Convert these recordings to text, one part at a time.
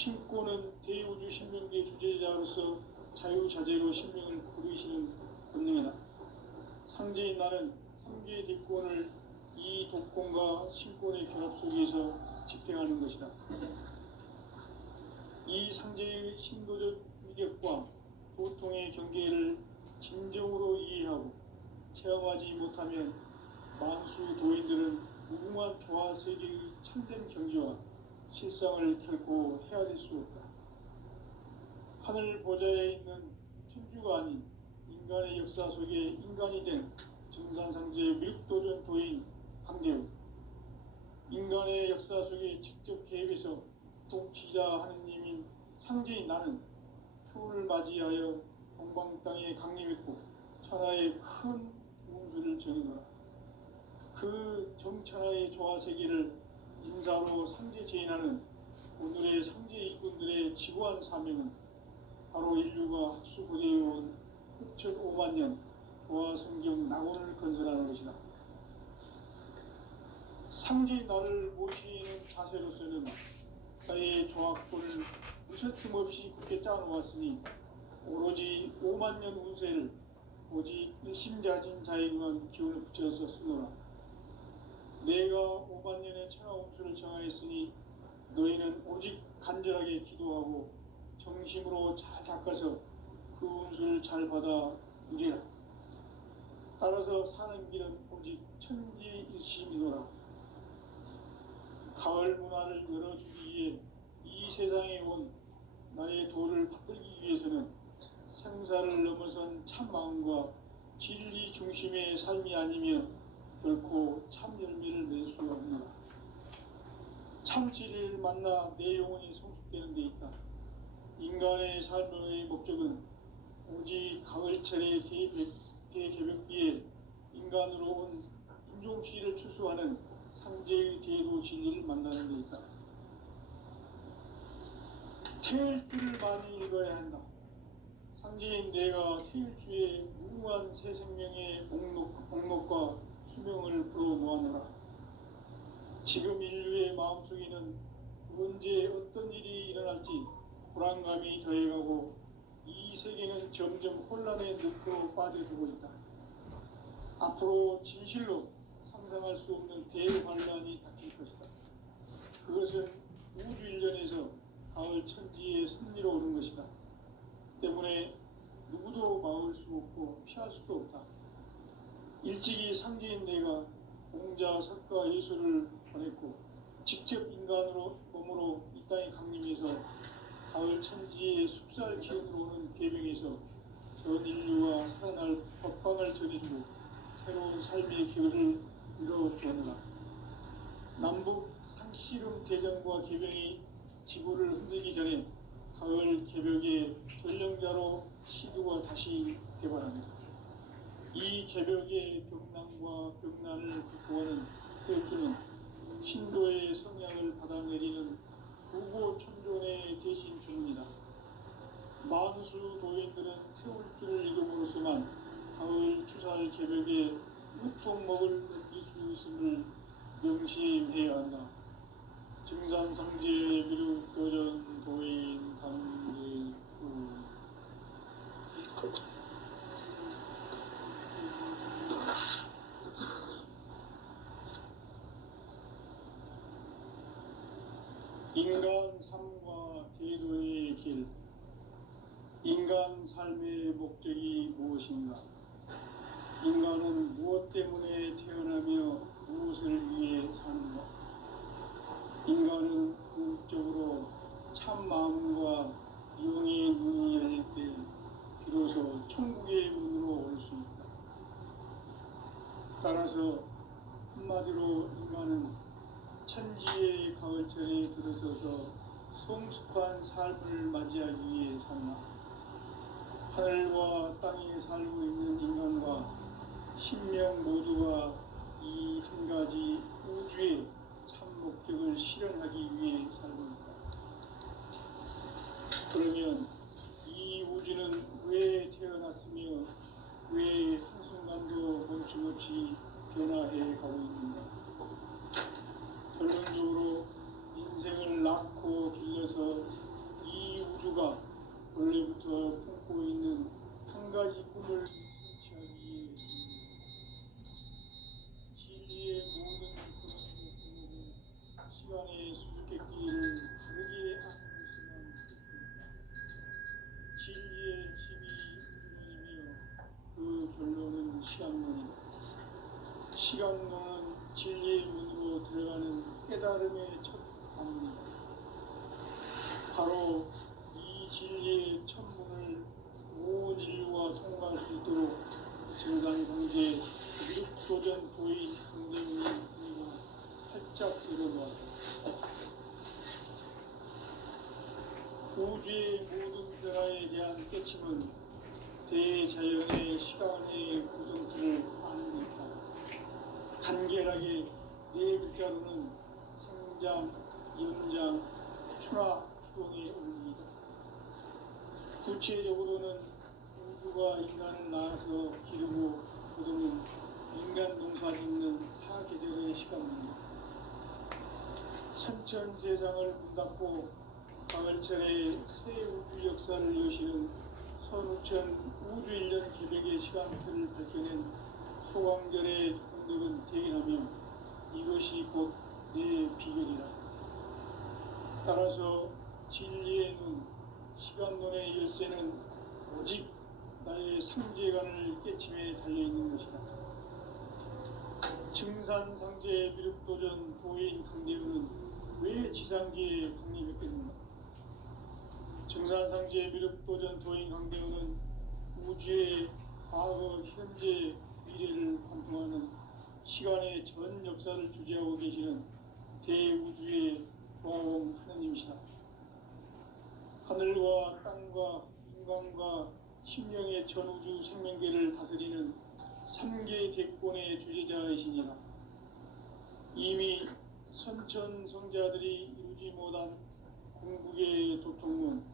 신권은 대우주 신명계 주제자로서 자유자재로 신명을 부르시는 본능이다. 상제인 나는 삼계의 대권을 이 독권과 신권의 결합 속에서 집행하는 것이다. 이 상제의 신도적 위격과 도통의 경계를 진정으로 이해하고 체험하지 못하면 만수 도인들은 무궁한 조화 세계의 참된 경지와 실상을 결코 헤아릴 수 없다. 하늘 보좌에 있는 천주가 아닌 인간의 역사 속에 인간이 된 정산상제의 밀도전 도인 강대우, 인간의 역사 속에 직접 개입해서 통치자 하느님인 상제인 나는 추운을 맞이하여 동방 땅에 강림했고 천하의 큰 운수를 정해놓아 그 정천하의 조화세계를 인사로 상제 제인하는 오늘의 상제 이군들의 지구한 사명은 바로 인류가 학수고대해온 흑천 5만 년 조화성경 낙원을 건설하는 것이다. 상제인 나를 모시는 자세로서는 나의 조합권을 무쇠틈 없이 굳게 짜놓았으니 오로지 5만 년 운세를 오직 일심자진 자에게만 기운을 붙여서 쓰노라. 내가 5만 년의 천하 운수를 정하였으니 너희는 오직 간절하게 기도하고 정심으로 잘 닦아서 그 운수를 잘 받아 누리라. 따라서 사는 길은 오직 천지일심이노라. 가을 문화를 열어주기 위해 이 세상에 온 나의 도를 받들기 위해서는 생사를 넘어선 참마음과 진리 중심의 삶이 아니면 결코 참 열매를 낼 수 없노라. 참 진리를 만나 내 영혼이 성숙되는 데 있다. 인간의 삶의 목적은 오직 가을철의 대개벽비에 인간으로 온 인종시를 추수하는 상제의 대도 진리를 만나는 데 있다. 태일주를 많이 읽어야 한다. 상제인 내가 태일주의 무궁한 새 생명의 목록과 수명을 불어모아노라. 지금 인류의 마음속에는 언제 어떤 일이 일어날지 불안감이 더해가고 이 세계는 점점 혼란의 늪으로 빠져들고 있다. 앞으로 진실로 상상할 수 없는 대환란이 닥칠 것이다. 그것은 우주 일련에서 가을 천지의 섭리로 오는 것이다. 때문에 누구도 막을 수 없고 피할 수도 없다. 일찍이 상제인 내가 공자, 석가, 예수를 보냈고 직접 인간으로 몸으로 이 땅에 강림해서 가을 천지의 숲살 기운으로 오는 계명에서 전 인류가 살아날 법방을 전해주고 새로운 삶의 기회를 이뤄주었노라. 남북 상씨름 대전과 개병이 지구를 흔들기 전에 가을 개벽의 전령자로 시두가 다시 개발합니다. 이 개벽의 벽난과 벽난을 극복하는 태엽주는 신도의 성향을 받아내리는 부고천존의 대신 주입니다. 만수 도인들은 태울주를 읽음으로써만 가을 추살 개벽의 유통목을 느낄 수 있음을 명심해야 한다. 증산상제의 미륵도전 도인 강제후 인간 삶과 제도의 길. 인간 삶의 목적이 무엇인가? 인간은 무엇 때문에 태어나며 무엇을 위해 사는가? 인간은 궁극적으로 참 마음과 영의 문이 열릴 때 비로소 천국의 문으로 올 수 있다. 따라서 한마디로 인간은 천지의 가을철에 들어서서 성숙한 삶을 맞이하기 위해 산다. 하늘과 땅에 살고 있는 인간과 신명 모두가 이 한 가지 우주의 참 목적을 실현하기 위해 살고 있다. 그러면 이 우주는 왜 태어났으며 왜 한순간도 멈춤없이 변화해 가고 있는가? 결론적으로 인생을 낳고 길러서 우주가 원래부터 품고 있는 한 가지 꿈을 성취하기 위해 진리의 모든 근원과 근원은 시간의 수수께끼를 다르게 안을 수만 진리의 힘이 근원이며 그 결론은 시간론이다. 시간론은 진리의 문으로 들어가는 깨달음의 첫 방문이다. 바로 이 진리의 첫 문을 온 인류가 통과할 수 있도록 증산성제 미륵도전 도인 강대문이 활짝 열어놓았다. 우주의 모든 변화에 대한 깨침은 대자연의 시간의 구성틀을 아는 듯하다. 간결하게 네 글자로는 생장, 연장, 추나, 추동의 원리이다. 구체적으로는 우주가 인간을 낳아서 기르고 거두는 인간 농사 짓는 사계절의 시간입니다. 선천 세상을 문 닫고 가을철에 새 우주 역사를 여시는 선우천 우주 1년 계획의 시간틀을 밝혀낸 소광절의 공덕은 대견하며 이것이 곧 내 비결이라. 따라서 진리의 눈, 시간론의 열쇠는 오직 나의 삼재간을 깨침에 달려있는 것이다. 증산상제 미륵도전 도인 강대우는 왜 지상계에 강림했겠는가? 증산상제 미륵도전 도인 강대우는 우주의 과거, 현재, 미래를 관통하는 시간의 전 역사를 주재하고 계시는 대우주의 조화원 하느님이시다. 하늘과 땅과 인간과 심령의 전우주 생명계를 다스리는 3개 대권의 주제자이시니라. 이미 선천성자들이 이루지 못한 궁극의 도통문,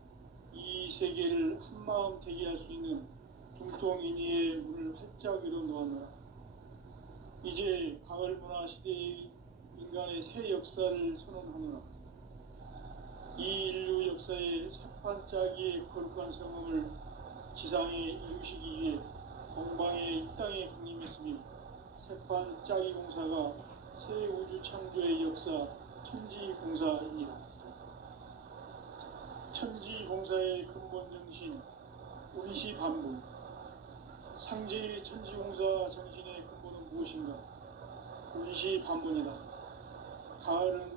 이 세계를 한마음 되게 할 수 있는 중통인의의 문을 활짝 열어놓았노라. 이제 가을문화 시대의 인간의 새 역사를 선언하노라. 이 인류 역사의 삭반짜기의 거룩한 성음을 지상에 이루시기 위해 동방의 이 땅에 강림했으며 색반짜기 공사가 새 우주 창조의 역사 천지공사입니다. 천지공사의 근본 정신 운시반복. 상제의 천지공사 정신의 근본은 무엇인가? 운시반복이다. 가을은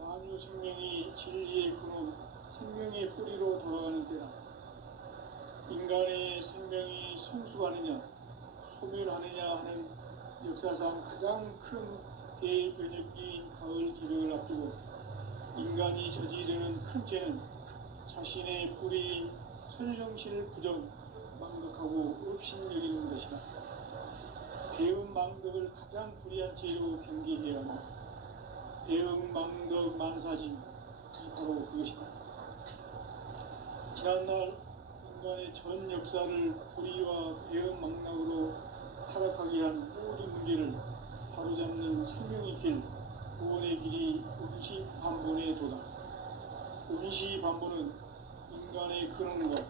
만유 생명이 진리의 근원, 생명의 뿌리로 돌아가는 때다. 인간의 생명이 성숙하느냐, 소멸하느냐 하는 역사상 가장 큰 대변혁기인 가을 계획을 앞두고 인간이 저지르는 큰 죄는 자신의 뿌리인 설령실 부정, 망덕하고 업신여기는 것이다. 배은 망덕을 가장 불의한 죄로 경계해야 한다. 배은 망덕 만사진이 바로 그것이다. 지난날 인간의 전 역사를 불의와 배은 망락으로 타락하게 한 모든 문제를 바로잡는 생명의 길, 구원의 길이 운시반본의 도다. 운시반본은 인간의 근원과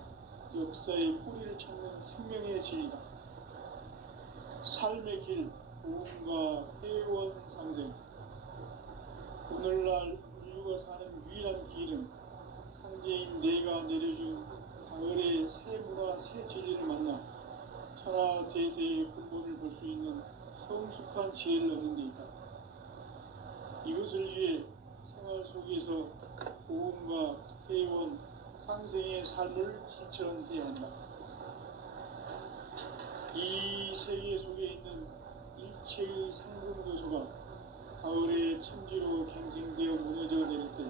역사의 뿌리를 찾는 생명의 진리다. 삶의 길, 보험과 회원 상생. 오늘날 인류가 사는 유일한 길은 상제인 내가 내려준 가을의 새 문화, 새 진리를 만나 천하 대세의 근본을 볼 수 있는 성숙한 지혜를 얻는 데 있다. 이것을 위해 생활 속에서 보험과 회원, 상생의 삶을 실천해야 한다. 이 세계 속에 있는 일체의 상공 요소가 가을의 천지로 갱생되어 무너져 내릴 때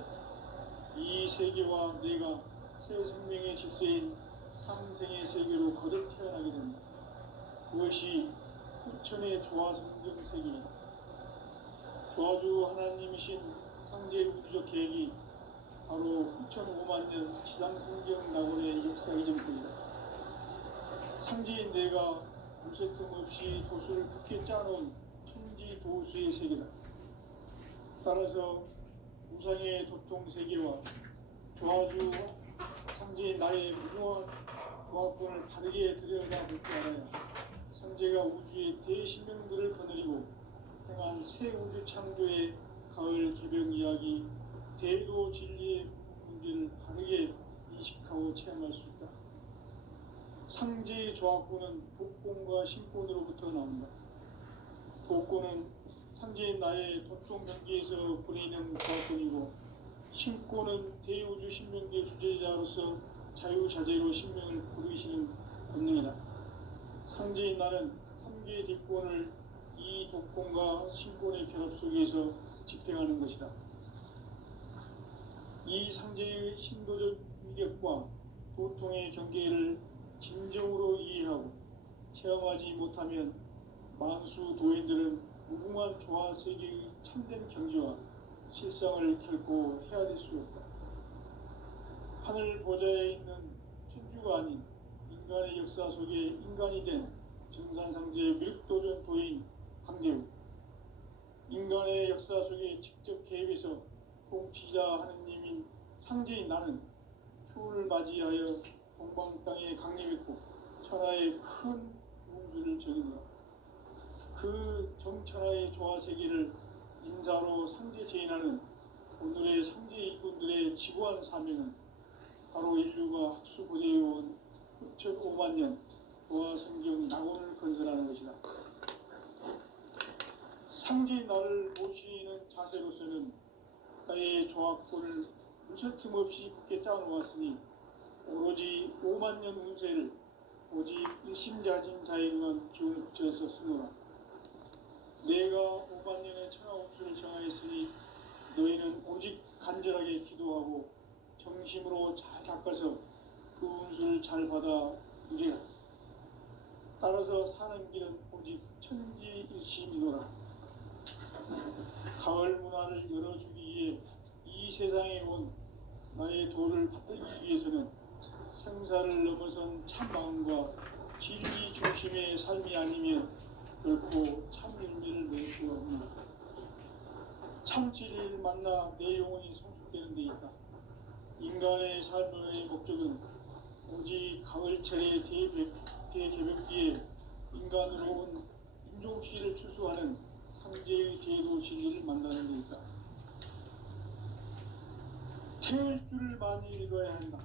이 세계와 내가 새 생명의 질서인 상생의 세계로 거듭 태어나게 된다. 그것이 후천의 조화성경 세계이다. 조화주 하나님이신 상제 우주적 계획이 바로 후천 5만 년 지상성경 낙원의 역사 이전뿐이다. 상제인 내가 무쇠 틈 없이 도수를 굳게 짜놓은 천지 도수의 세계다. 따라서 우상의 도통 세계와 조화주 상제인 나의 무궁한 조합권을 바르게 들여다볼 줄 알아야 성제가 우주의 대신명들을 거느리고 행한 새 우주 창조의 가을 개벽 이야기, 대도 진리의 문제를 바르게 인식하고 체험할 수 있다. 상제의 조합권은 독권과 신권으로부터 나온다. 독권은 상제인 나의 도통 경계에서 보내는 조합권이고, 신권은 대우주 신명계 주제자로서 자유자재로 신명을 부르시는 권능이다. 상제인 나는 3개의 뒷권을 이 독권과 신권의 결합 속에서 집행하는 것이다. 이 상제의 신도적 위격과 도통의 경계를 진정으로 이해하고 체험하지 못하면 만수 도인들은 무궁한 조화 세계의 참된 경지와 실상을 결코 헤아릴 수 없다. 하늘 보좌에 있는 천주가 아닌 인간의 역사 속에 인간이 된 정산상제 밀도전 도인 강대우, 인간의 역사 속에 직접 개입해서 통치자 하느님인 상제인 나는 추운을 맞이하여 동방 땅에 강림했고 천하의 큰 운수를 정의노라. 그 정천하의 조화 세계를 인사로 상제 제인하는 오늘의 상제 일꾼들의 지구한 사명은 바로 인류가 학수고대해온 흑천 5만 년 조화 성경 낙원을 건설하는 것이다. 상제인 나를 모시는 자세로서는 나의 조합권을 무설틈 없이 굳게 짜놓았으니 오로지 5만 년 운세를 오직 일심자진 자에게만 기운을 붙여서 쓰노라. 내가 5만 년의 천하 운수를 정하였으니 너희는 오직 간절하게 기도하고 정심으로 잘 닦아서 그 운수를 잘 받아 누리라. 따라서 사는 길은 오직 천지일심이노라. 가을 문화를 열어주기 위해 이 세상에 온 나의 도를 받들기 위해서는 생사를 넘어선 참마음과 진리 중심의 삶이 아니면 결코 참 열매를 낼 수가 없노라. 참 진리를 만나 내 영혼이 성숙되는 데 있다. 인간의 삶의 목적은 오직 가을철의 대개벽기에 인간으로 온 인종시를 추수하는 상제의 대도 진리를 만나는 데 있다. 태을 줄을 많이 읽어야 한다.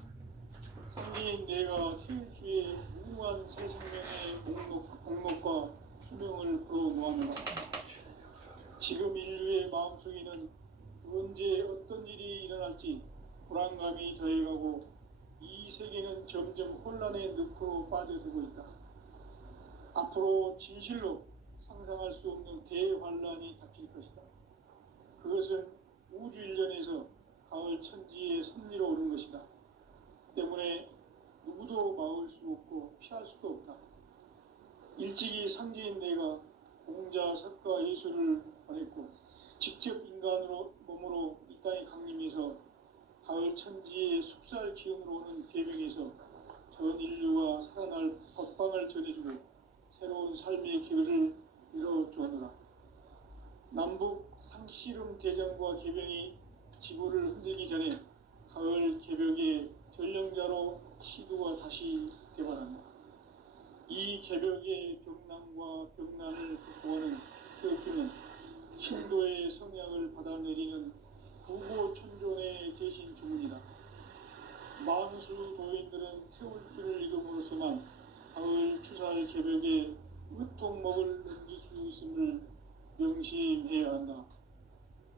상제인 내가 태을 주의 무궁한 새 생명의 목록과 수명을 불어놓았노라. 지금 인류의 마음속에는 언제 어떤 일이 일어날지 불안감이 더해가고 이 세계는 점점 혼란의 늪으로 빠져들고 있다. 앞으로 진실로 상상할 수 없는 대환란이 닥칠 것이다. 그것은 우주 일련에서 가을 천지의 섭리로 오는 것이다. 때문에 누구도 막을 수 없고 피할 수도 없다. 일찍이 상제인 내가 공자, 석가, 예수를 보냈고 직접 인간으로 몸으로 이 땅에 강림해서 가을 천지의 숙살 기운으로 오는 계명에서 전 인류가 살아날 법방을 전해주고 새로운 삶의 기회를 이뤄주었노라. 남북 상씨름 대전과 개병이 지구를 흔들기 전에 가을 개벽의 전령자로 시도가 다시 되발한다. 이 개벽의 병난과 병난을 극복하는 태극기는 신도의 성향을 받아내리는 부고천존의 대신 주문이다. 만수 도인들은 태울 줄을 읽음으로써만 가을 추살 개벽에 으통목을 넘길 수 있음을 명심해야 한다.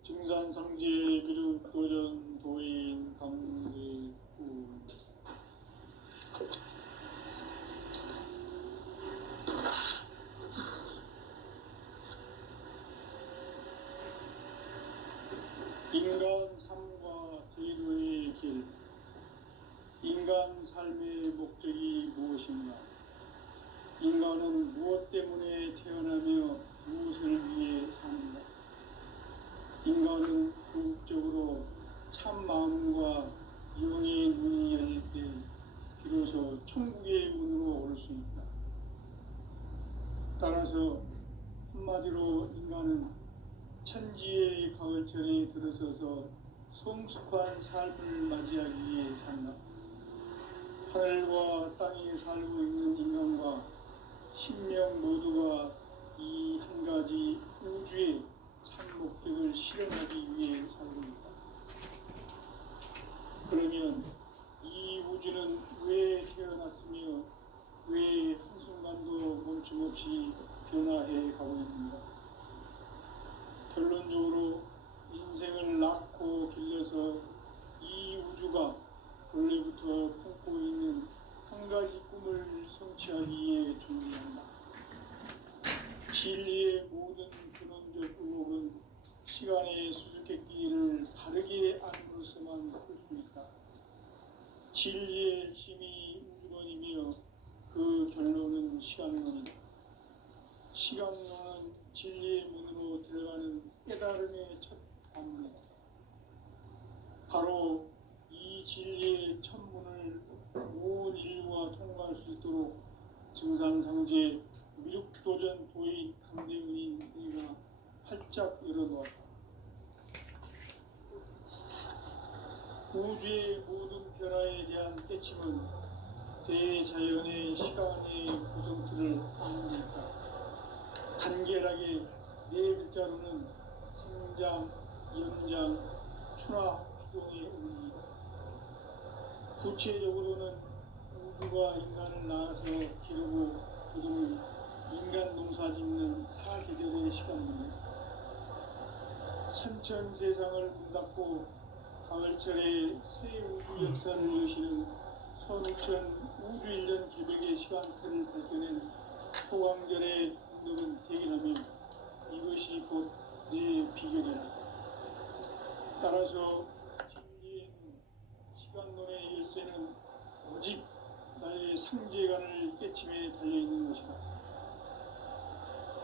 증산상제 비륵도전 도인 강제구 인간 삶과 제도의 길. 인간 삶의 목적이 무엇인가? 인간은 무엇 때문에 태어나며 무엇을 위해 사는가? 인간은 궁극적으로 참 마음과 영의 눈이 열릴 때 비로소 천국의 문으로 올 수 있다. 따라서 한마디로 인간은 천지의 가을철에 들어서서 성숙한 삶을 맞이하기 위해 산다. 하늘과 땅에 살고 있는 인간과 신명 모두가 이 한 가지 우주의 참 목적을 실현하기 위해 살고 있다. 그러면 이 우주는 왜 태어났으며 왜 한순간도 멈춤없이 변화해 가고 있는가? 결론적으로 인생을 낳고 길러서 이 우주가 원래부터 품고 있는 한 가지 꿈을 성취하기 위해 존재한다. 진리의 모든 근원적 의혹은 시간의 수수께끼를 바르게 안으로서만 풀 수 있다. 진리의 힘이 우주론이며 그 결론은 시간론이다. 시간론은 진리의 문으로 들어가는 깨달음의 첫 관문이다. 바로 이 진리의 첫 문을 온 인류가 통과할 수 있도록 증산상제 미륵도전 도인 강대문인 내가 활짝 열어놓았다. 우주의 모든 변화에 대한 깨침은 대자연의 시간의 구성틀을 아는 데 있다. 간결하게 네 글자로는 생장, 연장, 추락, 추동의 의미이다. 구체적으로는 우주가 인간을 낳아서 기르고 거두는 인간 농사 짓는 사계절의 시간입니다. 선천 세상을 문 닫고 가을철에 새 우주 역사를 여시는 선우천 우주 1년 기백의 시간틀을 밝혀낸 호광절의 운동은 대기하며 이것이 곧 내 비결이다. 따라서 진리에는 시간론의 열쇠는 오직 나의 상제관을 깨침에 달려있는 것이다.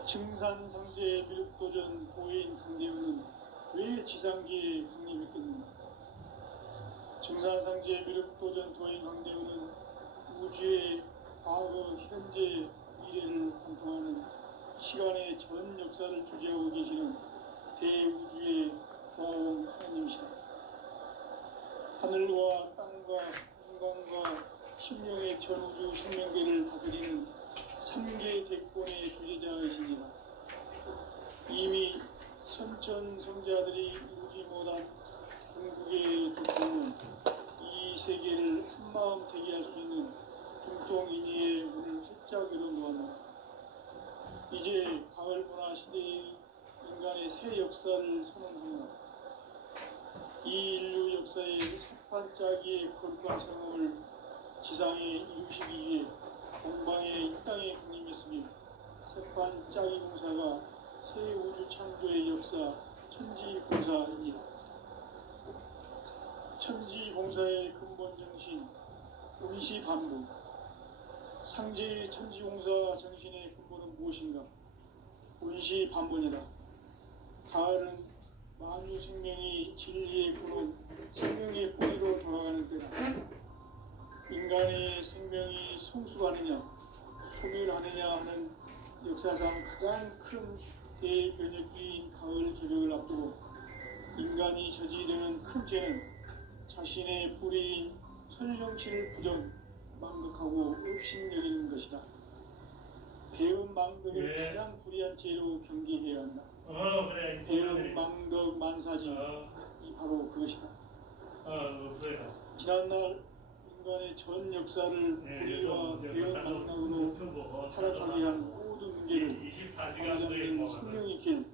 증산상제 미륵도전 도인 강대우는 왜 지상계에 강림했겠는가? 증산상제 미륵도전 도인 강대우는 우주의 과거, 현재, 미래를 관통하는 시간의 전 역사를 주재하고 계시는 대우주의 조화원 하나님이시다. 하늘과 땅과 인간과 심령의 전우주 생명계를 다스리는 3개 대권의 주제자이시니라. 이미 선천성자들이 이루지 못한 궁극의 두통은 이 세계를 한마음 되게 할 수 있는 중통인의의 문을 활짝 열어놓았다. 이제 가을 문화 시대의 인간의 새 역사를 선언하며 이 인류 역사의 석판짜기의 거룩한 성험을 지상에 이루시기 위해 동방의 이 땅에 강림했으며 석판짜기 공사가 새 우주 창조의 역사 천지공사입니다. 천지공사의 근본 정신 의시반복. 상제의 천지공사 정신의 근본은 무엇인가? 의시반복이다. 가을은 만유 생명이 진리의 근원, 생명의 뿌리로 돌아가는 때다. 인간의 생명이 성숙하느냐, 소멸하느냐 하는 역사상 가장 큰 대변혁기인 가을 개벽을 앞두고 인간이 저지르는 큰 죄는 자신의 뿌리인 설령신을 부정, 망덕하고 업신여기는 것이다. 배운 망덕을 가장 불의한 죄로 경계해야 한다. 그래. 배운 망덕 만사지 이 바로 그것이다. 없어요. 지난날 인간의 전 역사를 불의와 배운 망락으로 타락하게 한 모든 문제를 24시간 당장은 생명의 길,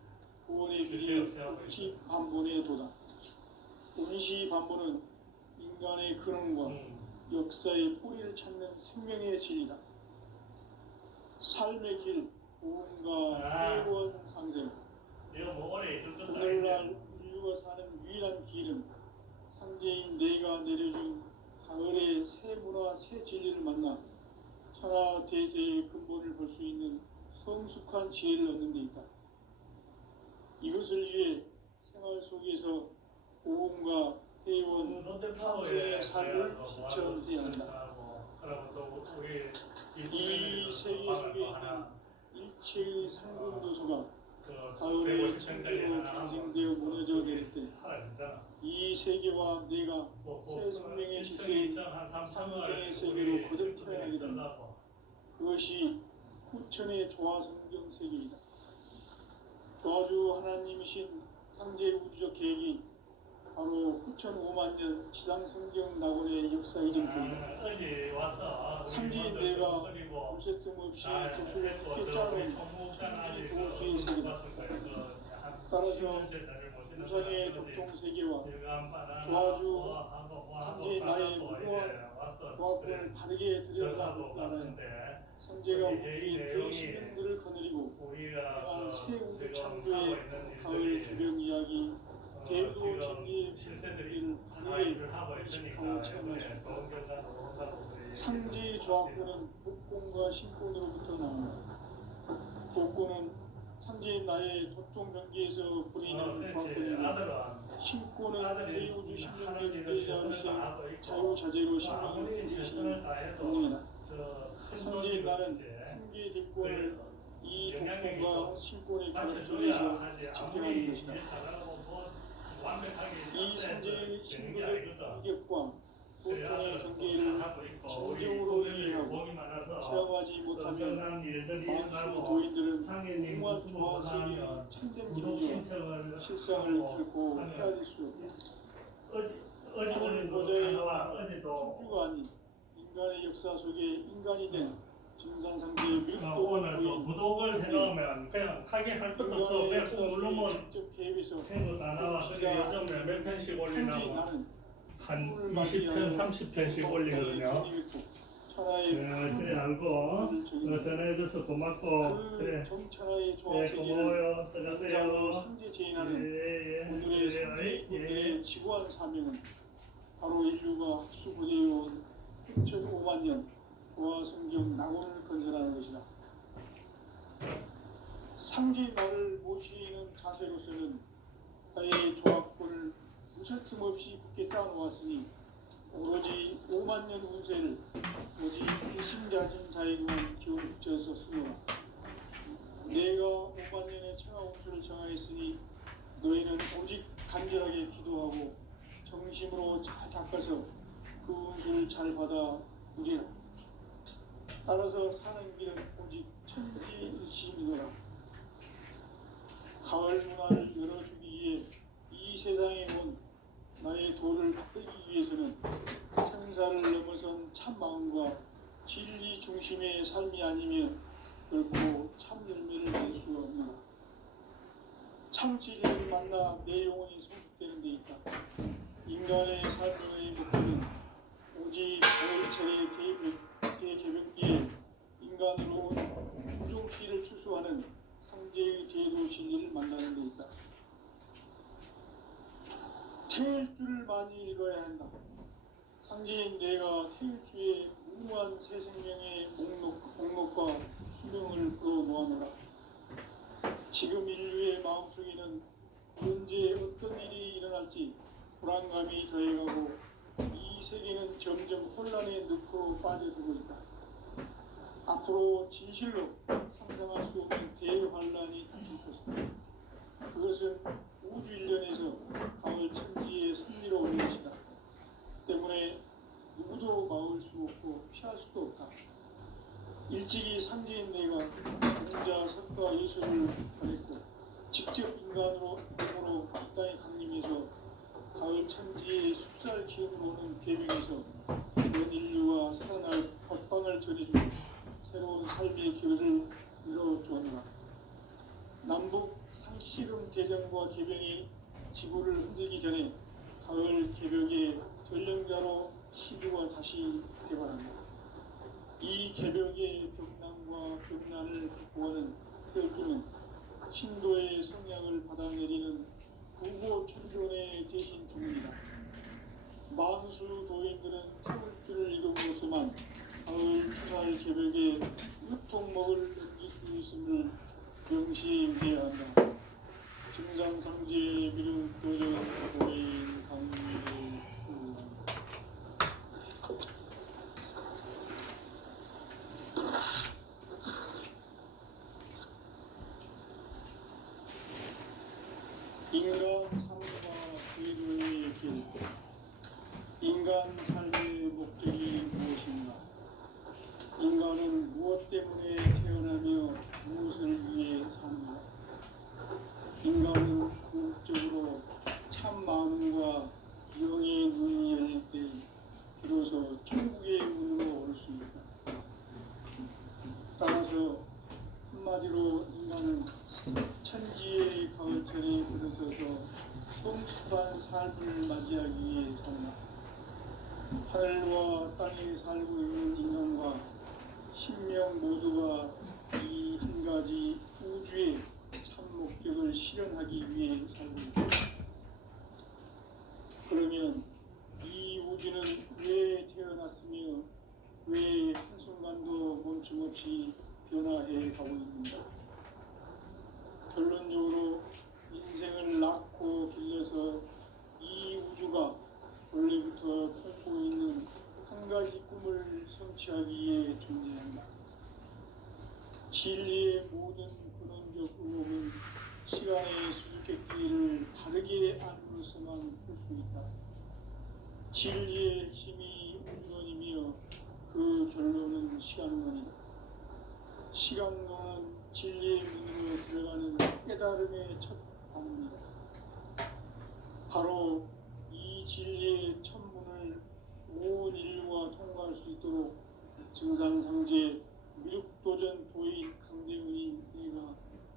구원의 길이 온시반본의 도다. 온시반본은 인간의 근원과 역사의 뿌리를 찾는 생명의 진리다. 삶의 길, 보험과 회원 상생. 오늘날 인류가 사는 유일한 길은 상제인 내가 내려준 가을의 새 문화, 새 진리를 만나 천하 대세의 근본을 볼 수 있는 성숙한 지혜를 얻는 데 있다. 이것을 위해 생활 속에서 보험과 회원, 상생의 삶을 실천해야 한다. 이 세계 속에 있는 일체의 상공도서가 가을에 천지로 경쟁되어 무너져 내릴 때 이 세계와 내가 새 생명의 지세인 상생의 세계로 거듭 태어나게 된다. 그것이 후천의 조화성경 세계이다. 조화주 하나님이신 상제 우주적 계획이 바로 후천 5만 년 지상성경 낙원의 역사 이전입니다. 상제인 내가 무쇠 틈 없이 조수를 크게 짜놓은 천지 도수의 세계다. 따라서 우상의 독통세계와 조화주 상제인 나의 무고한 조합권을 바르게 들여다볼 줄 알아야 상제가 우주의 대신령들을 거느리고 또한 새 우주 창조의 가을 개벽 이야기 대도 진리의 실세들을 바르게 의식하고 체험할 수 있다. 상제의 조합권은 복권과 신권으로부터 나옵니다. 복권은 상제인 나의 도통병기에서 부리는 조합권이고 신권은 대우주 신령의 주제자로서 자유자재로 신령을 부리시는 본능이다. 상제인 나는 상제의 대권을 이 독권과 신권의 결합 속에서 집행하는 것이다. 이 상제의 신분의 위격과 보통의 경계를 진정으로 이해하고 체험하지 못하면 만수 도인들은 공무원 조화세계의 참된 경제와 실상을 결코 헤아릴 수 없다. 하늘 보좌의 천주가 아닌 인간의 역사 속에 인간이 된 증산상제의 밀도를 보인 구독을 해놓으면 그냥 하게 할 것도 없어. 그냥 꾹 누르면 직접 개입해서 생도 다 나와. 그리고 요즘에 몇 편씩 올리나고 나는 한 20편, 30편씩 올리거든요. 그래 알고 전화해줘서 고맙고 그래. 정천하의 예, 조화세계를 고마워요. 들어가세요. 상제 제인하는 예, 오늘의 상제꾼들의 지구한 사명은 바로 인류가 학수고대해온 6,5만 년 조화성경 낙원을 건설하는 것이다. 상제 나를 모시는 자세로서는 나의 조합권을 무쇠 틈 없이 굳게 짜놓았으니 오로지 5만 년 운세를 오직 일심자진 자에게만 기운 붙여서 쓰노라. 내가 5만 년의 청하 운수를 정하였으니 너희는 오직 간절하게 기도하고 정심으로 잘 닦아서 그 운수를 잘 받아 누리라. 따라서 사는 길은 오직 천지의 뜻이니라. 가을 문화를 열어주기 위해 이 세상에 온 나의 도를 받들기 위해서는 생사를 넘어선 참 마음과 진리 중심의 삶이 아니면 결코 참 열매를 낼 수 없노라. 참 진리를 만나 내 영혼이 성숙되는 데 있다. 인간의 삶의 목표는 오직 가을철의 대개벽기에 인간으로 온 부족시를 추수하는 상제의 대도 진리를 만나는 데 있다. 태일주를 많이 읽어야 한다. 상제인 내가 태일주의 무모한 새 생명의 목록과 수명을 풀어 모아노라. 지금 인류의 마음속에는 언제 어떤 일이 일어날지 불안감이 더해가고 이 세계는 점점 혼란의 늪으로 빠져들고 있다. 앞으로 진실로 상상할 수 없는 대환란이 닥칠 것이다. 그것은 우주 일련에서 가을 천지의 승리로운 것이다. 때문에 누구도 막을 수 없고 피할 수도 없다. 일찍이 상제인 내가 공자, 석가, 예술을 보냈고 직접 인간으로 이 땅에 강림해서 가을 천지의 숲살 기운으로 오는 계명에서 온 인류가 살아날 법방을 전해주고 새로운 삶의 기회를 이뤄주었노라. 남북 상씨름 대전과 개병이 지구를 흔들기 전에 가을 개벽의 전령자로 시주가 다시 개발한다. 이 개벽의 벽난과 벽난을 극복하는 태극기는 신도의 성향을 받아내리는 부고 천존의 대신 주문이다. 만수 도인들은 태울주를 읽음으로써만 가을 추살 개벽에 유통먹을 넘길 수 있음을 명시해야 한다. 증산상제의 미륵 도전 도인 강미를 인간 삶의 목적이 무엇인가? 인간은 무엇 때문에 태어나며 무엇을 위해 사는가? 인간은 궁극적으로 참 마음과 영의 눈이 열릴 때 비로소 천국의 문으로 올 수 있다. 따라서 한마디로 인간은 천지의 가을철에 들어서서 성숙한 삶을 맞이하기 위해 산다. 하늘과 땅에 살고 있는 인간과 신명 모두가 이 한 가지 우주의 참 목적을 실현하기 위해 살고 있다. 그러면 이 우주는 왜 태어났으며 왜 한순간도 멈춤없이 변화해 가고 있는가? 결론적으로 인생을 낳고 길러서 이 우주가 원래부터 품고 있는 한 가지 꿈을 성취하기 위해 존재한다. 진리의 모든 근원적 의혹은 시간의 수수께끼를 바르게 안으로서만 풀 수 있다. 진리의 핵심이 우주론이며 그 결론은 시간론이다. 시간론은 진리의 문으로 들어가는 깨달음의 첫 방문이다. 바로 이 진리의 첫 문을 온 인류가 통과할 수 있도록 증산상제 미륵도전 도인 강대훈이 내가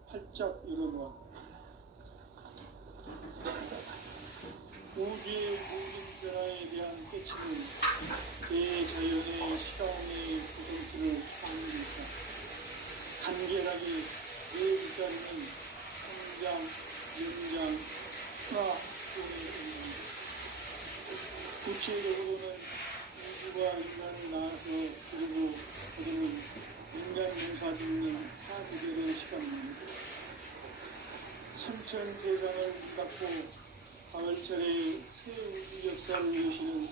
활짝 열어놓았다. 우주의 모든 변화에 대한 끝은 대자연의 시간의 구성틀을 하는 것이다. 간결하게 네 글자로는 성장, 연장, 순화 또는 성장이다. 구체적으로는 우주가 인간을 낳아서 그리고 그들은 인간 용사 짓는 사계절의 시간입니다. 삼천 세상을 닫고 가을철에 새 우주 역사를 여시는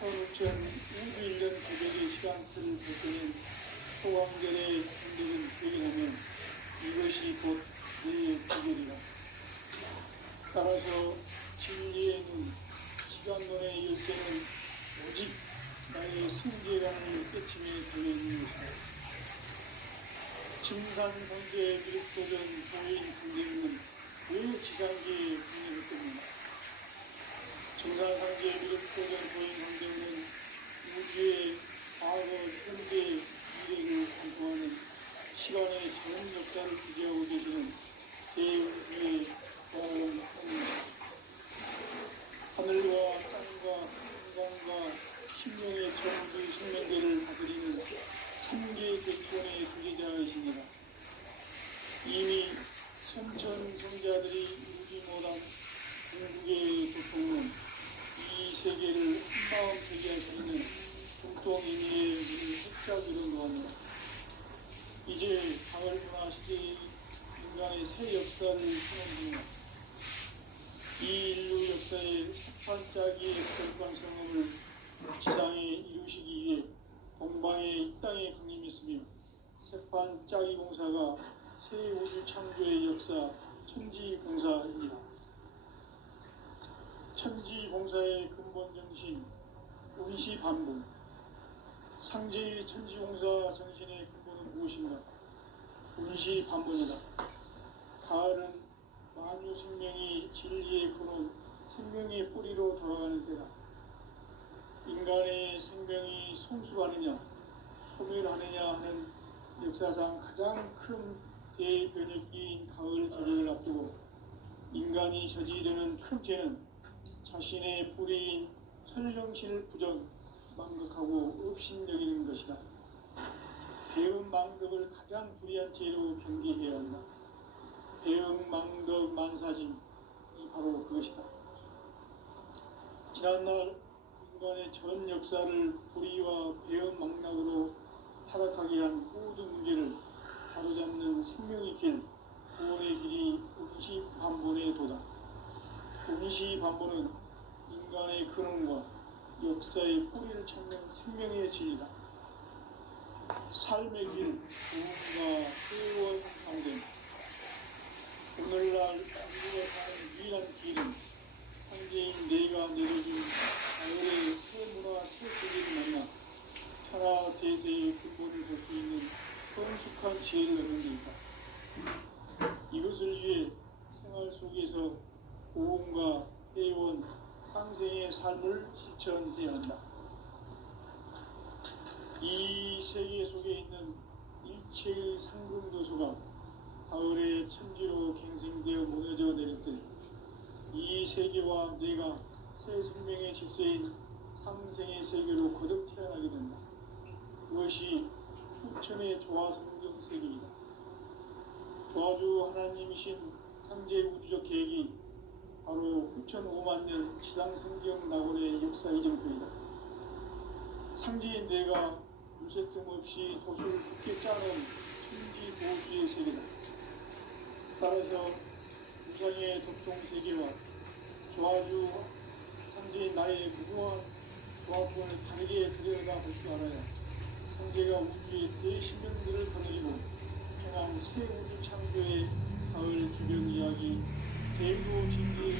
15,000 우주 1년 900의 시간틀을 벗겨낸 소왕절의 흔들은 표현하면 이것이 곧 내 기결이다. 따라서 진리의 눈, 시간론의 열쇠는 오직 나의 성계감을 깨침에 달려있는 것이다. 증산상제 미륵도전 도인 상제는 왜 지상계에 분열했겠는가? 증산상제 미륵도전 도인 상제는 우주의 과거, 현재, 미래를 관통하는 시간의 전 역사를 주재하고 계시는 대우주의 영원입니다. 하늘과 땅과 인간과 심령의 전우주의 생명계를 다스리는 3계 객권의 주제자이십니다. 이미 선천 성자들이 이루지 못한 궁극의 고통은 이 세계를 한마음 되게 할 수 있는 공통인의의 문을 활짝 열어놓았다. 이제 가을 문화 시대의 인간의 새 역사를 선언 중이다. 이 인류 역사의 반짝이의 결판 성업을 지상에 이루시기 위해 동방에 이 땅에 강림했으며 색반 짜기 공사가 새 우주 창조의 역사 천지공사입니다. 천지공사의 근본 정신 운시반복. 상제의 천지공사 정신의 근본은 무엇인가? 운시반복이다. 가을은 만유 생명이 진리의 근원, 생명의 뿌리로 돌아가는 때다. 인간의 생명이 성숙하느냐, 소멸하느냐 하는 역사상 가장 큰 대변혁기인 가을 저녁을 앞두고 인간이 저지르는 큰 죄는 자신의 뿌리인 설령신을 부정, 망극하고 업신여기는 것이다. 배은 망덕을 가장 불의한 죄로 경계해야 한다. 배은 망덕 만사진이 바로 그것이다. 지난날 인간의 전 역사를 불의와 배은 망락으로 타락하게 한 모든 문제를 바로잡는 생명의 길, 구원의 길이 운시반본의 도다. 운시반본은 인간의 근원과 역사의 뿌리를 찾는 생명의 진리다. 삶의 길, 구원과 회원 상생. 오늘날 우리가 사는 유일한 길은 상제인 내가 내려준 가을의 새 문화 새 세계를 만나 천하 대세의 근본을 볼 수 있는 성숙한 지혜를 얻는 데 있다. 이것을 위해 생활 속에서 고온과 회원, 상생의 삶을 실천해야 한다. 이 세계 속에 있는 일체의 상금도소가 가을의 천지로 갱생되어 무너져 내릴 때 이 세계와 내가 새 생명의 질서인 상생의 세계로 거듭 태어나게 된다. 그것이 후천의 조화성경 세계이다. 조화주 하나님이신 상제 우주적 계획이 바로 후천 5만 년 지상성경 낙원의 역사 이정표이다. 상제인 내가 유세틈 없이 도수를 굳게 짜놓은 천지 보수의 세계다. 따라서 우상의 독종 세계와 조화주 상제인 나의 무궁한 조화권을 다르게 들여다 볼 줄 알아야 상제가 우주의 대신령들을 거느리고 행한 새 우주 창조의 가을 기병 이야기 대규모 진리의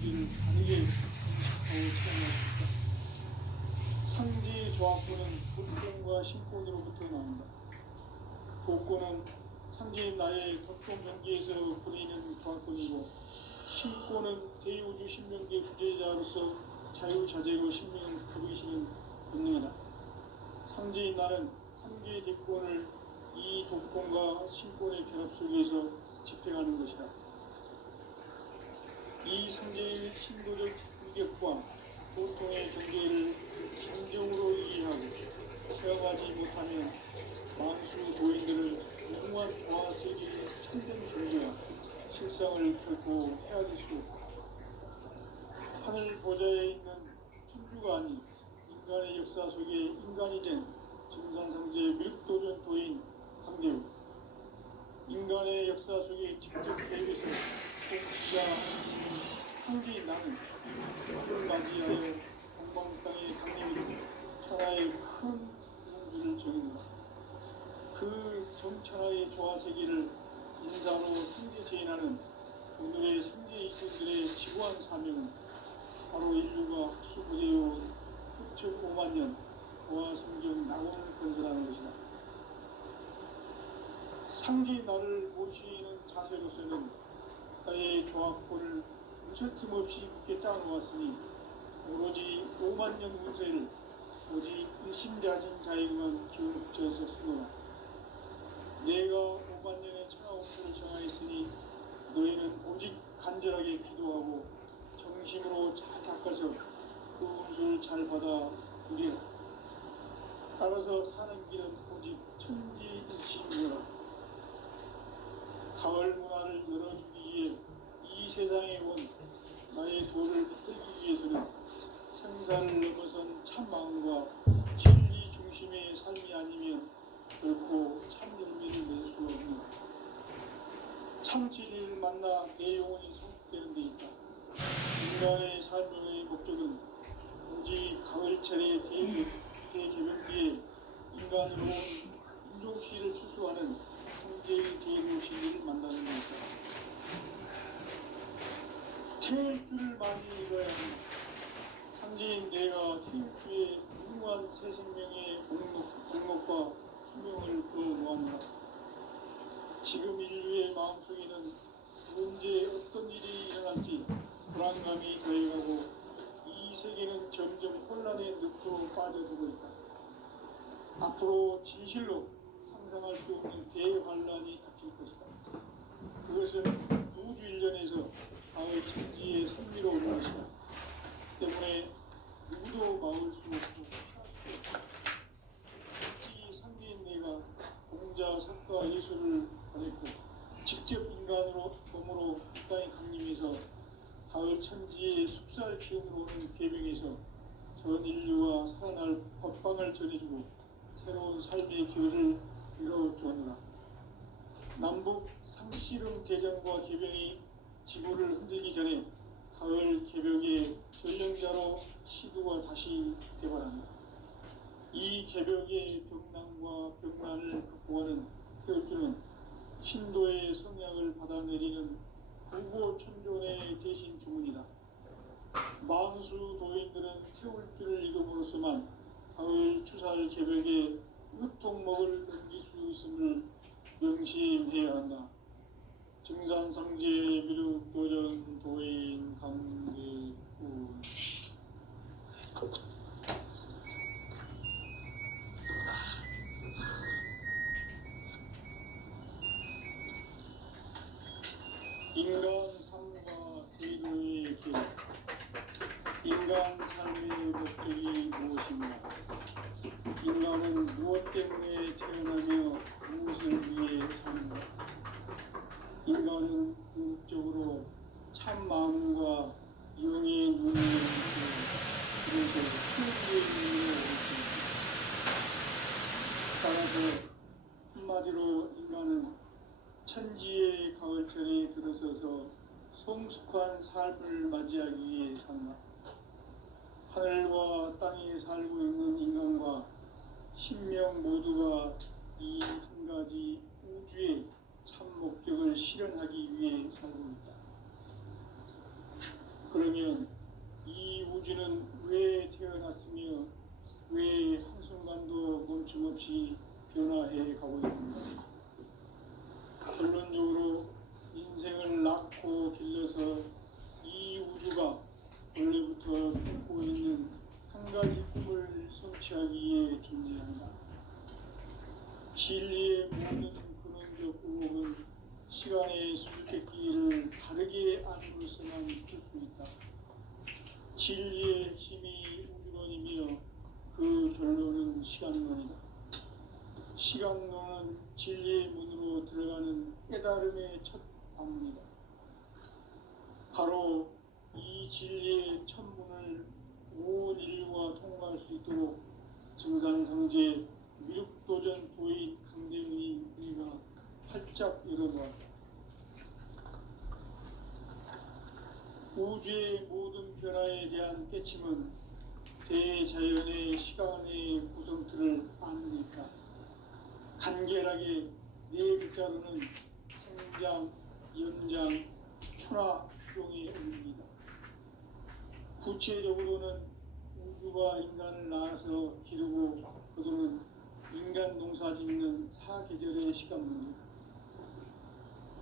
진리를 다르게 인식하고 체험할 수 있다. 상제의 조화권은 독종과 신권으로부터 나온다. 독권은 상제인 나의 독종 경계에서 부리는 조화권이고 신권은 대우주 신명계 주제자로서 자유자재로 신명을 부르시는 본능이다. 상제인 나는 상계의 대권을 이 독권과 신권의 결합 속에서 집행하는 것이다. 이 상제의 신도적 인격과 보통의 경계를 정경으로 이해하고 체험하지 못하면 만수 도인들은 무궁한 조화 세계의 참된 경계와 실상을 결코 헤아릴 수 없다. 하늘 보좌에 있는 천주가 아닌 인간의 역사 속에 인간이 된 정산상제 밀도전 도인 강대우, 인간의 역사 속에 직접 개입해서 공치자 상제인 나는 그를 맞이하여 동방 땅의 강림이 천하의 큰 공주를 정했노라. 그 정천하의 조화 세계를 인사로 상제 제인하는 오늘의 상제 이꾼들의 지구한 사명은 바로 인류가 흡수부대해온 후천 5만 년 조화 성경 낙원을 건설하는 것이다. 상제인 나를 모시는 자세로서는 나의 조화권을 무설틈 없이 굳게 짜놓았으니 오로지 5만 년 운세를 오직 일심자진 자에게만 기운을 붙여서 쓰노라. 내가 5만 년의 천하 운수를 정하였으니 너희는 오직 간절하게 기도하고 정심으로 잘 닦아서 그 운수를 잘 받아 누리라. 따라서 사는 길은 오직 천지일심이라. 가을 문화를 열어주기 위해 이 세상에 온 나의 도를 붙들기 위해서는 생사를 넘어선 참 마음과 진리 중심의 삶이 아니면 결코 참 열매를 낼 수 없는 참 진리를 만나 내 영혼이 성숙되는 데 있다. 인간의 삶의 목적은 오직 가을철의 대개변기에 인간으로 온 인종시를 추수하는 성제의 대로 진리를 만나는 데 있다. 태울 줄을 많이 읽어야 한다. 상제인 내가 태울주의 무궁한 새 생명의 목록과 수명을 부어놓았노라. 지금 인류의 마음속에는 언제 어떤 일이 일어날지 불안감이 더해가고 이 세계는 점점 혼란의 늪으로 빠져들고 있다. 앞으로 진실로 상상할 수 없는 대환란이 닥칠 것이다. 그것은 우주 일련에서 가을 천지의 선미로운 것이다. 때문에 누구도 막을 수 없고 피할 수 없다. 특히 상제인 내가 공자, 석가, 예술을 보냈고 직접 인간으로 몸으로 이 땅에 강림해서 가을 천지의 숲살 기운으로 오는 계명에서 전 인류와 살아날 법방을 전해주고 새로운 삶의 기회를 이뤄주었노라. 남북 상씨름 대전과 개병이 지구를 흔들기 전에 가을 개벽의 전령자로 시도가 다시 대발한다. 이 개벽의 병난과 병난을 극복하는 태울주는 신도의 성약을 받아내리는 불고 천존의 대신 주문이다. 만수 도인들은 태울 줄을 이름으로서만 가을 추살 개벽에 으통목을 넘길 수 있음을 명심해야 한다. 증산성제 미륵도전 도인 강대군. 인간 삶과 대도의 길. 인간 삶의 목적이 무엇인가? 인간은 무엇 때문에 태어나며 무엇을 위해 사는가? 인간은 궁극적으로 참 마음과 영의 눈을 열고 그래서 천지의 눈으로 올 수 있다. 따라서 한마디로 인간은 천지의 가을철에 들어서서 성숙한 삶을 맞이하기 위해 산다. 하늘과 땅에 살고 있는 인간과 신명 모두가 이 한 가지 우주의 참 목적을 실현하기 위해 살고 있다. 그러면 이 우주는 왜 태어났으며 왜 한순간도 멈춤없이 변화해 가고 있는가? 결론적으로 인생을 낳고 길러서 이 우주가 원래부터 품고 있는 한 가지 꿈을 성취하기 위해 존재한다. 진리의 모든 근원적 의혹은 시간의 수수께끼를 다르게 안으로서만 풀 수 있다. 진리의 핵심이 우주론이며 그 결론은 시간론이다. 시간론은 진리의 문으로 들어가는 깨달음의 첫 방문이다. 바로 이 진리의 첫 문을 온 인류가 통과할 수 있도록 증산성제 미륵도전 도인 강대훈이 우리가 활짝 열어놓았다. 우주의 모든 변화에 대한 깨침은 대자연의 시간의 구성틀을 아는 데 있다. 간결하게 네 글자로는 생장, 연장, 추나 추동의 의미입니다. 구체적으로는 우주가 인간을 낳아서 기르고 거두는 인간 농사 짓는 사계절의 시간입니다.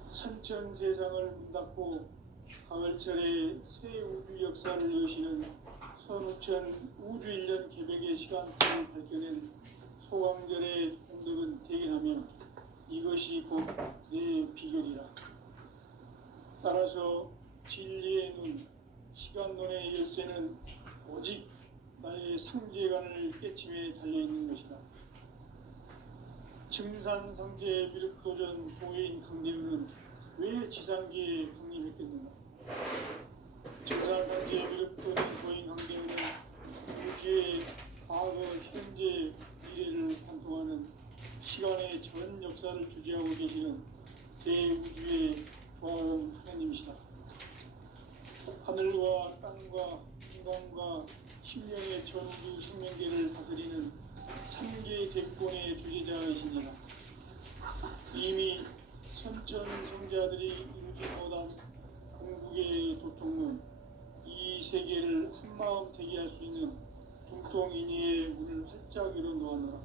선천 세상을 문 닫고 가을철에 새 우주 역사를 여시는 선우천 우주 1년 개벽의 시간표를 밝혀낸 소강절의 공덕은 대견하며 이것이 곧 내 비결이라. 따라서 진리의 눈, 시간론의 열쇠는 오직 나의 상제관을 깨침에 달려있는 것이다. 증산성제 미륵도전 도인 강대훈은 왜 지상계에 독립했겠는가? 증산성제 미륵도전 도인 강대훈은 우주의 과거, 현재, 미래를 관통하는 시간의 전 역사를 주재하고 계시는 대우주의 조화원 하나님이시다. 하늘과 땅과 인간과 신령의 전우주 생명계를 다스리는 3개 대권의 주제자이시니라. 이미 선천 성자들이 이루지 못한 궁극의 도통론, 이 세계를 한마음 되게 할 수 있는 중통인의의 문을 활짝 열어놓았노라.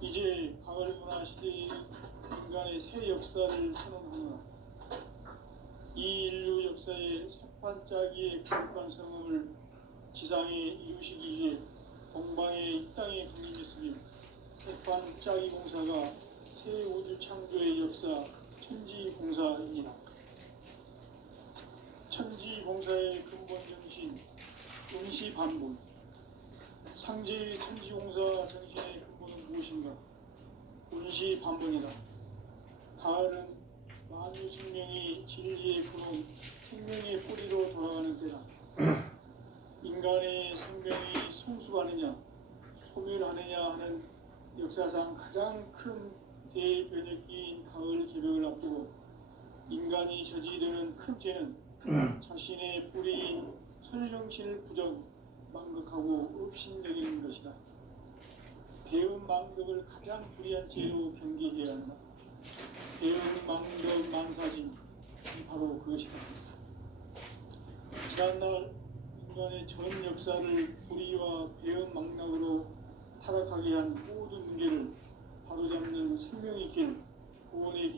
이제 가을 문화 시대의 인간의 새 역사를 선언하노라. 이 인류 역사의 새판짜기의 거룩한 성음을 지상에 이루시기 위해 동방의 이 땅에 군림했으며 새판짜기 공사가 새 우주 창조의 역사 천지공사입니다. 천지공사의 근본 정신 응시반복. 상제의 천지공사 정신의 근본은 무엇인가? 응시반복이다. 가을은 만유 생명이 진리의 근원, 생명의 뿌리로 돌아가는 때다. 인간의 생명이 성숙하느냐, 소멸하느냐 하는 역사상 가장 큰 대변혁기인 가을 개벽을 앞두고 인간이 저지르는 큰 죄는 자신의 뿌리인 설령신을 부정, 망극하고 업신여기는 것이다. 배운 망덕을 가장 불의한 죄로 경계해야 한다. 배운 망덕 만사진, 바로 그것이다. 지난날 인간의 전 역사를 불의와 배은망락으로 타락하게 한 모든 문제를 바로잡는 생명의 길, 구원의 길,